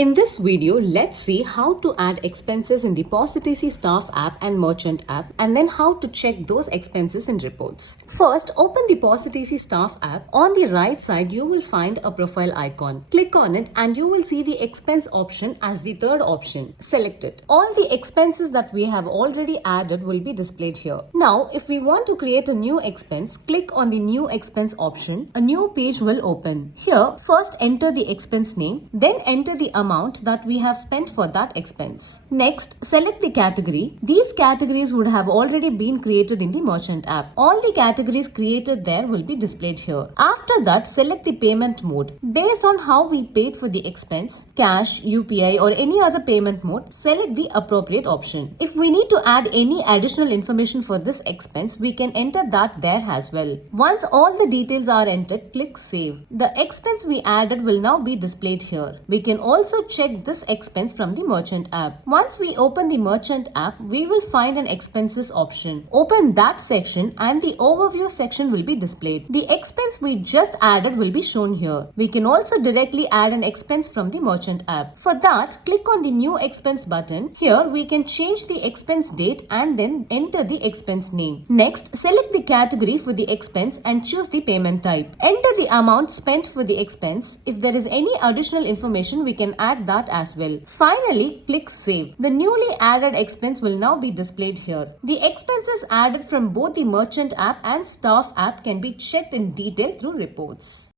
In this video, let's see how to add expenses in the Positeasy staff app and merchant app, and then how to check those expenses in reports. First, open the Positeasy staff app. On the right side, you will find a profile icon. Click on it and you will see the expense option as the third option. Select it. All the expenses that we have already added will be displayed here. Now, if we want to create a new expense, click on the new expense option. A new page will open. Here, first enter the expense name, then enter the amount that we have spent for that expense. Next, select the category. These categories would have already been created in the merchant app. All the categories created there will be displayed here. After that, select the payment mode. Based on how we paid for the expense, cash, UPI or any other payment mode, select the appropriate option. If we need to add any additional information for this expense, we can enter that there as well. Once all the details are entered, click Save. The expense we added will now be displayed here. We can also check this expense from the merchant app. Once we open the merchant app, we will find an expenses option. Open that section and the overview section will be displayed. The expense we just added will be shown here. We can also directly add an expense from the merchant app. For that, click on the new expense button. Here we can change the expense date and then enter the expense name. Next, select the category for the expense and choose the payment type. Enter the amount spent for the expense. If there is any additional information, we can add that as well. Finally, click Save. The newly added expense will now be displayed here. The expenses added from both the merchant app and staff app can be checked in detail through reports.